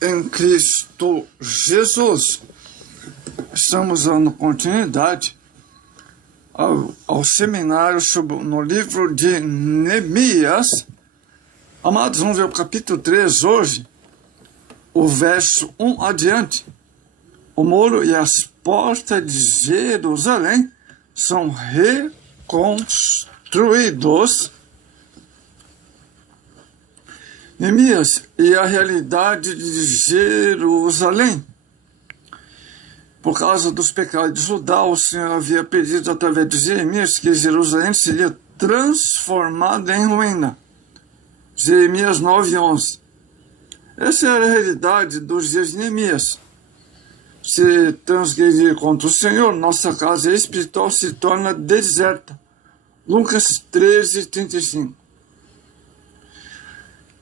Em Cristo Jesus. Estamos dando continuidade ao seminário no livro de Neemias. Amados, vamos ver o capítulo 3 hoje, o verso 1 adiante. O muro e as portas de Jerusalém são reconstruídos. Neemias e a realidade de Jerusalém. Por causa dos pecados de Judá, o Senhor havia pedido através de Jeremias que Jerusalém seria transformada em ruína. Jeremias 9:11. Essa era a realidade dos dias de Neemias. Se transgredir contra o Senhor, nossa casa espiritual se torna deserta. Lucas 13:35.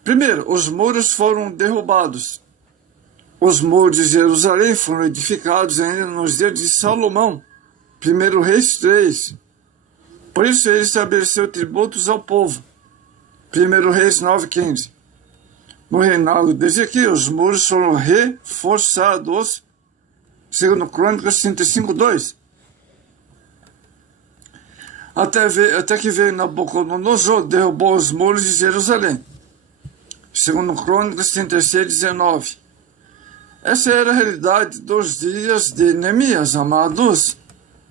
Primeiro, os muros foram derrubados. Os muros de Jerusalém foram edificados ainda nos dias de Salomão, 1 Reis 3. Por isso ele estabeleceu tributos ao povo, 1 Reis 9:15. No reinado de Ezequiel, os muros foram reforçados, 2 Crônicas 35:2. Até que veio Nabucodonosor, derrubou os muros de Jerusalém. 2 Crônicas 36:19. Essa era a realidade dos dias de Neemias, amados,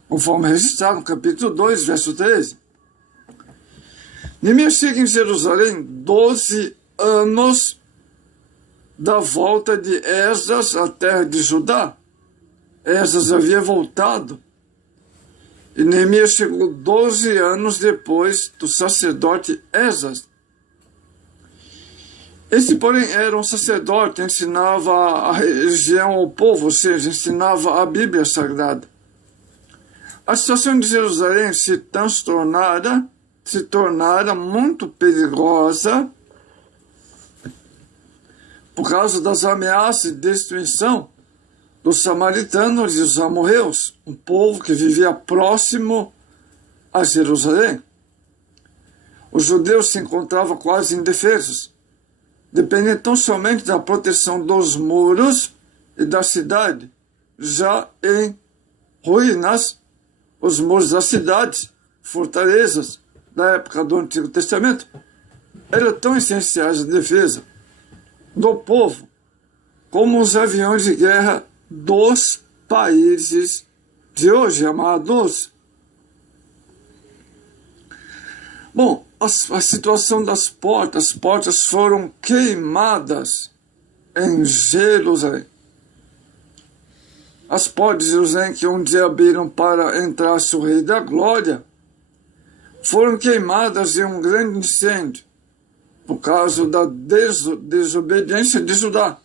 conforme registrado no capítulo 2, verso 13. Neemias fica em Jerusalém 12 anos da volta de Esdras à terra de Judá. Esdras havia voltado e Neemias chegou 12 anos depois do sacerdote Esdras. Esse, porém, era um sacerdote, ensinava a religião ao povo, ou seja, ensinava a Bíblia Sagrada. A situação de Jerusalém se tornara muito perigosa por causa das ameaças de destruição dos samaritanos e dos amorreus, um povo que vivia próximo a Jerusalém. Os judeus se encontravam quase indefesos, dependendo tão somente da proteção dos muros e da cidade, já em ruínas. Os muros das cidades, fortalezas da época do Antigo Testamento, eram tão essenciais à defesa do povo como os aviões de guerra dos países de hoje, amados. Bom, a situação das portas, as portas foram queimadas em Jerusalém. As portas de Jerusalém que um dia abriram para entrar o Rei da Glória foram queimadas em um grande incêndio por causa da desobediência de Judá.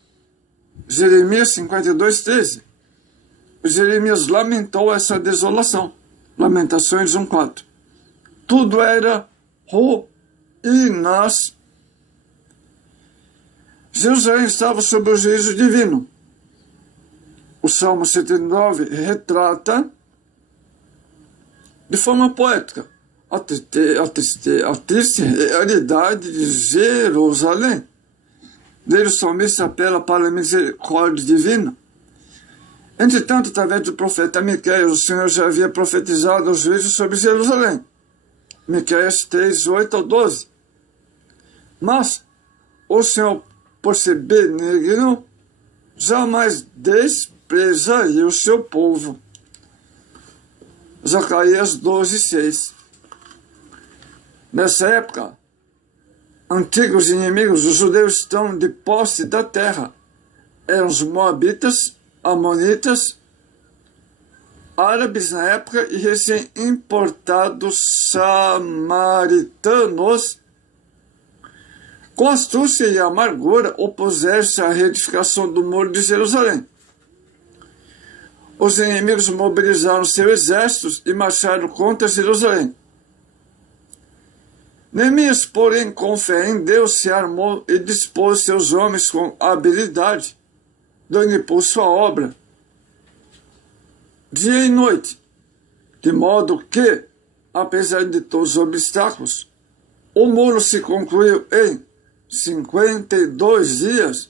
Jeremias 52:13. Jeremias lamentou essa desolação. Lamentações 1:4. Tudo era ruínas. Jerusalém estava sob o juízo divino. O Salmo 79 retrata de forma poética a triste realidade de Jerusalém. Dele o salmista apela para a misericórdia divina. Entretanto, através do profeta Miqueias, o Senhor já havia profetizado os juízos sobre Jerusalém. Miqueias 3:8-12. Mas o Senhor, por ser benigno, jamais desprezaria o seu povo. Zacarias 12:6. Nessa época, antigos inimigos, os judeus estão de posse da terra. Eram os moabitas, amonitas, árabes na época e recém-importados samaritanos. Com astúcia e amargura, opuseram-se à reedificação do muro de Jerusalém. Os inimigos mobilizaram seus exércitos e marcharam contra Jerusalém. Neemias, porém, com fé em Deus, se armou e dispôs seus homens com habilidade, dando impulso à obra, dia e noite, de modo que, apesar de todos os obstáculos, o muro se concluiu em 52 dias,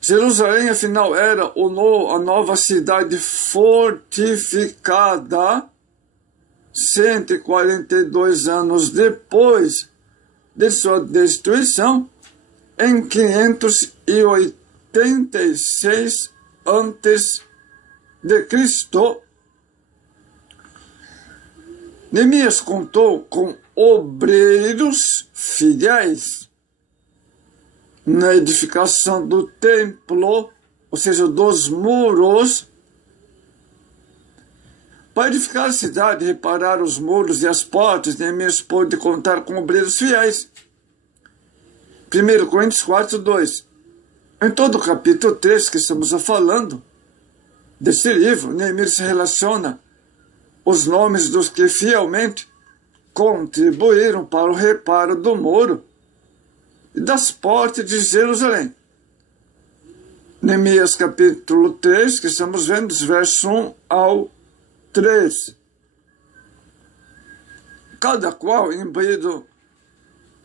Jerusalém, afinal, era a nova cidade fortificada, 142 anos depois de sua destruição, em 586 antes de Cristo. Neemias contou com obreiros fiéis na edificação do templo, ou seja, dos muros. Para edificar a cidade, reparar os muros e as portas, Neemias pôde contar com obreiros fiéis. 1 Coríntios 4:2. Em todo o capítulo 3 que estamos falando deste livro, Neemias relaciona os nomes dos que fielmente contribuíram para o reparo do muro e das portas de Jerusalém. Neemias capítulo 3, que estamos vendo, dos versos 1 ao 3. Cada qual imbuído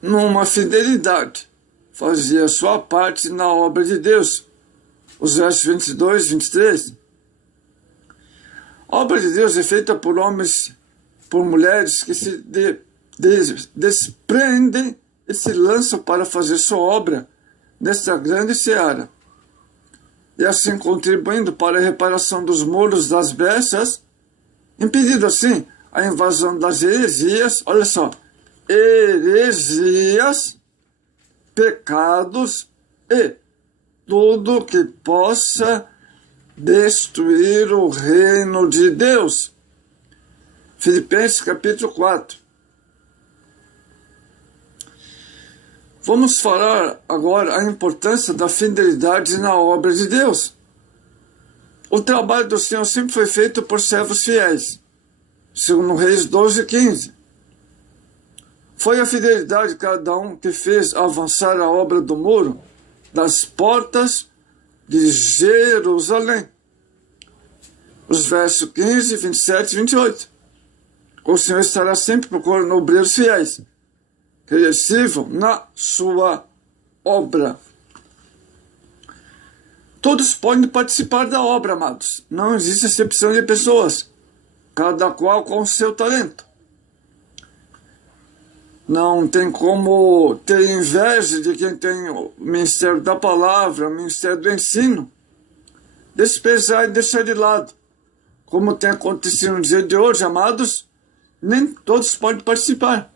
numa fidelidade, fazia sua parte na obra de Deus. Os versos 22 e 23. A obra de Deus é feita por homens, por mulheres que se desprendem e se lançam para fazer sua obra nesta grande seara, e assim contribuindo para a reparação dos muros das brechas, impedindo assim a invasão das heresias, olha só, heresias, pecados e tudo que possa destruir o reino de Deus. Filipenses capítulo 4. Vamos falar agora a importância da fidelidade na obra de Deus. O trabalho do Senhor sempre foi feito por servos fiéis, segundo Reis 12:15. Foi a fidelidade de cada um que fez avançar a obra do muro das portas de Jerusalém. Os versos 15, 27 e 28. O Senhor estará sempre procurando obreiros fiéis, que lhe sirvam na sua obra. Todos podem participar da obra, amados. Não existe exceção de pessoas, cada qual com o seu talento. Não tem como ter inveja de quem tem o ministério da palavra, o ministério do ensino, desprezar e deixar de lado. Como tem acontecido no dia de hoje, amados, nem todos podem participar.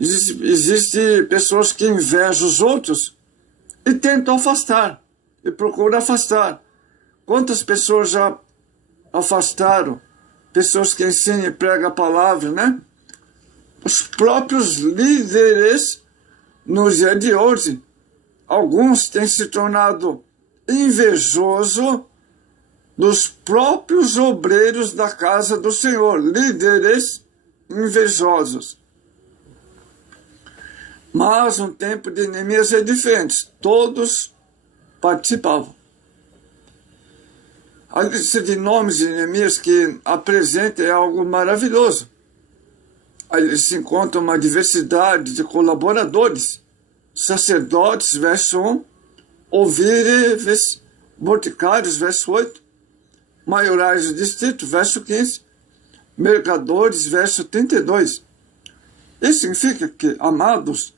Existem pessoas que invejam os outros e tentam afastar, e procuram afastar. Quantas pessoas já afastaram pessoas que ensinam e pregam a palavra, né? Os próprios líderes, no dia de hoje, alguns têm se tornado invejosos dos próprios obreiros da casa do Senhor, líderes invejosos. Mas no tempo de Neemias é diferente, todos participavam. A lista de nomes de Neemias que apresenta é algo maravilhoso. Ali se encontra uma diversidade de colaboradores, sacerdotes, verso 1, ovíveis, boticários, verso 8, maiorais do distrito, verso 15, mercadores, verso 32. Isso significa que, amados,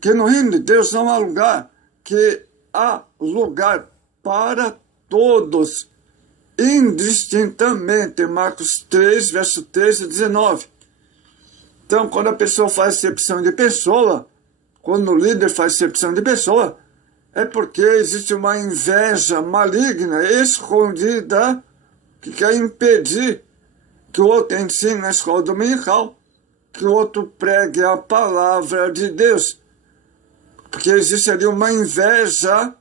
que no reino de Deus não há lugar, que há lugar para todos, indistintamente. Marcos 3, verso 13 e 19. Então, quando a pessoa faz acepção de pessoa, quando o líder faz acepção de pessoa, é porque existe uma inveja maligna, escondida, que quer impedir que o outro ensine na escola dominical, que o outro pregue a palavra de Deus. Porque existe ali uma inveja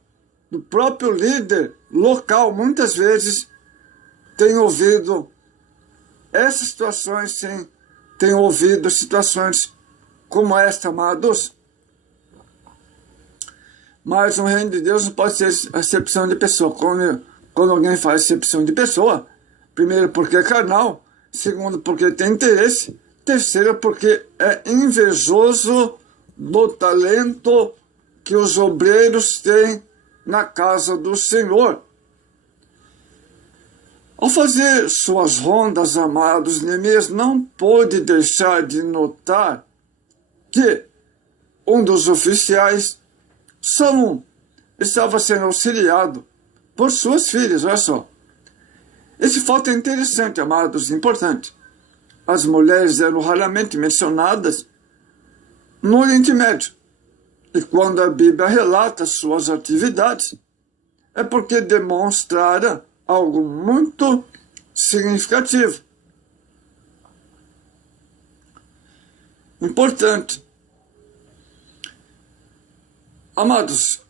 do próprio líder local. Muitas vezes tem ouvido essas situações, tem ouvido situações como esta, amados. Mas no reino de Deus não pode ser acepção de pessoa. Quando alguém faz acepção de pessoa, primeiro porque é carnal, segundo porque tem interesse, terceiro porque é invejoso do talento que os obreiros têm na casa do Senhor. Ao fazer suas rondas, amados, Neemias não pôde deixar de notar que um dos oficiais, Salum, estava sendo auxiliado por suas filhas, olha só. Esse fato é interessante, amados, importante. As mulheres eram raramente mencionadas no Oriente Médio. E quando a Bíblia relata suas atividades, é porque demonstrara algo muito significativo. Importante. Amados,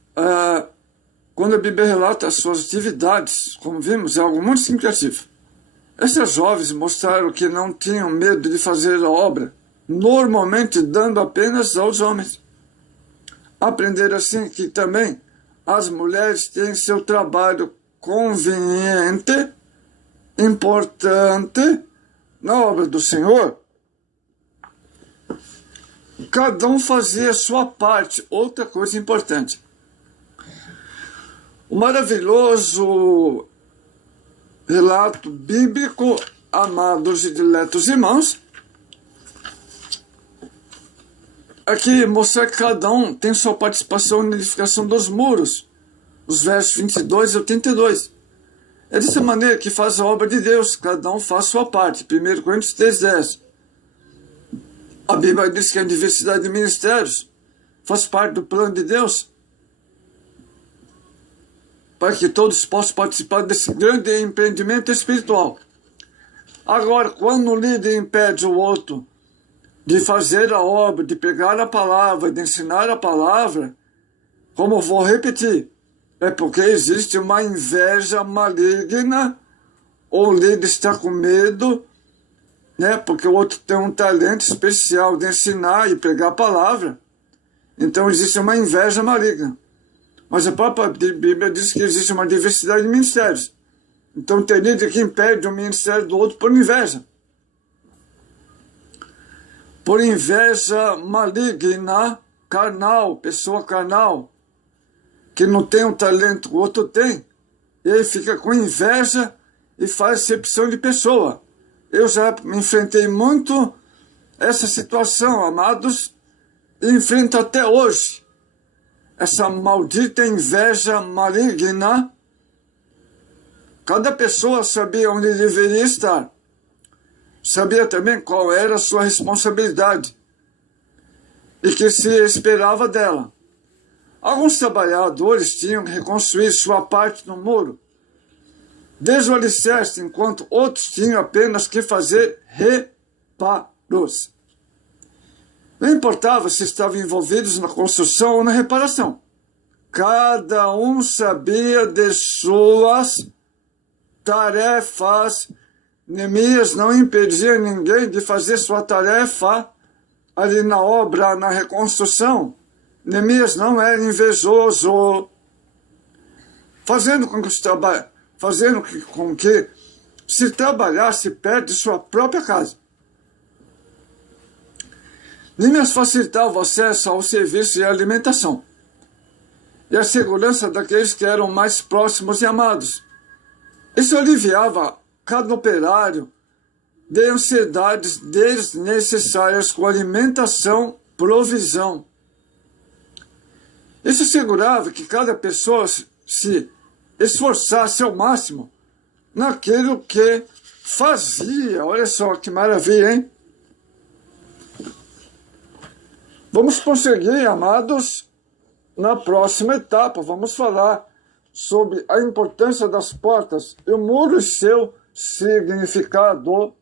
quando a Bíblia relata as suas atividades, como vimos, é algo muito significativo. Essas jovens mostraram que não tinham medo de fazer a obra, normalmente dando apenas aos homens. Aprender assim que também as mulheres têm seu trabalho conveniente, importante na obra do Senhor. Cada um fazia a sua parte. Outra coisa importante. O maravilhoso relato bíblico, amados e diletos irmãos, aqui mostra que cada um tem sua participação na edificação dos muros, os versos 22 e 82. É dessa maneira que faz a obra de Deus, cada um faz sua parte. 1 Coríntios 3:10. A Bíblia diz que a diversidade de ministérios faz parte do plano de Deus, para que todos possam participar desse grande empreendimento espiritual. Agora, quando um líder impede o outro de fazer a obra, de pegar a palavra, de ensinar a palavra, como eu vou repetir, é porque existe uma inveja maligna, ou o líder está com medo, né, porque o outro tem um talento especial de ensinar e pregar a palavra. Então existe uma inveja maligna. Mas a própria Bíblia diz que existe uma diversidade de ministérios. Então tem líder que impede um ministério do outro por inveja. Por inveja maligna, carnal, pessoa carnal, que não tem um talento que o outro tem, e aí fica com inveja e faz acepção de pessoa. Eu já enfrentei muito essa situação, amados, e enfrento até hoje. Essa maldita inveja maligna. Cada pessoa sabia onde deveria estar. Sabia também qual era a sua responsabilidade e que se esperava dela. Alguns trabalhadores tinham que reconstruir sua parte no muro, desde o alicerce, enquanto outros tinham apenas que fazer reparos. Não importava se estavam envolvidos na construção ou na reparação. Cada um sabia de suas tarefas. Neemias não impedia ninguém de fazer sua tarefa ali na obra, na reconstrução. Neemias não era invejoso, fazendo com que se trabalhasse perto de sua própria casa. Neemias facilitava o acesso ao serviço e à alimentação e a segurança daqueles que eram mais próximos e amados. Isso aliviava cada operário de ansiedades desnecessárias com alimentação, provisão. Isso assegurava que cada pessoa se esforçasse ao máximo naquilo que fazia. Olha só que maravilha, hein? Vamos prosseguir, amados, na próxima etapa. Vamos falar sobre a importância das portas e o muro e seu significado.